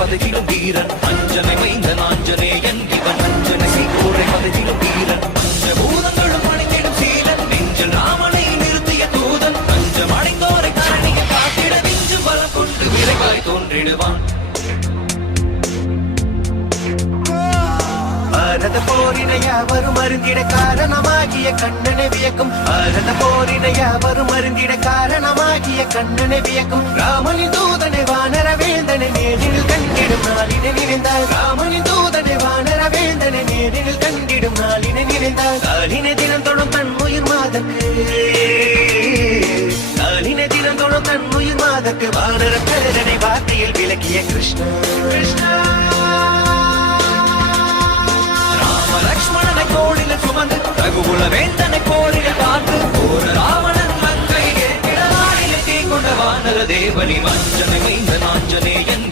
பதகிலும் வீரன் அஞ்சனை மைந்தன் ஆஞ்சநேயன் இவன் அஞ்சனை சீகோரை பதகிலும் வீரன் பஞ்சபூதங்களும் அணிந்திடும் சீலன் நெஞ்சில் ராமனை நிறுத்திய தூதன் பஞ்சம் அடைந்தோரை கரணியை காத்திட நெஞ்சும் பலம் கொண்டு விரைவாய் தோன்றிடுவான் பாரத போரினை யாவரும் அருந்திட காரணமாகிய கண்ணனை வியக்கும் பாரத போரினை யாவரும் அருந்திட காரணமாகிய கண்ணனை வியக்கும் ராமனின் தூதனை வானர வேந்தனை நேரில் கண்டிடும் நாளினை நினைந்தால் ராமனின் தூதனை வானர வேந்தனை நேரில் கண்டிடும் நாளினை நினைந்தால் காலினை தினம் தொடும் தன் உயிர் மாதக்கு காலினை தினம் தொடும் தன் உயிர் மாதக்கு வானர பேரனை வார்த்தையில் விளக்கிய கிருஷ்ணா கிருஷ்ணா லக்ஷ்மணனை தோளில் சுமந்து ரகுகுல வேந்தனை போரில் பார்த்து போர ராவணன் மங்கை ஏற்கிட நாளில் தீ கொண்ட வானர தேவனி மஞ்சனை மைந்த நாஞ்சனேயன்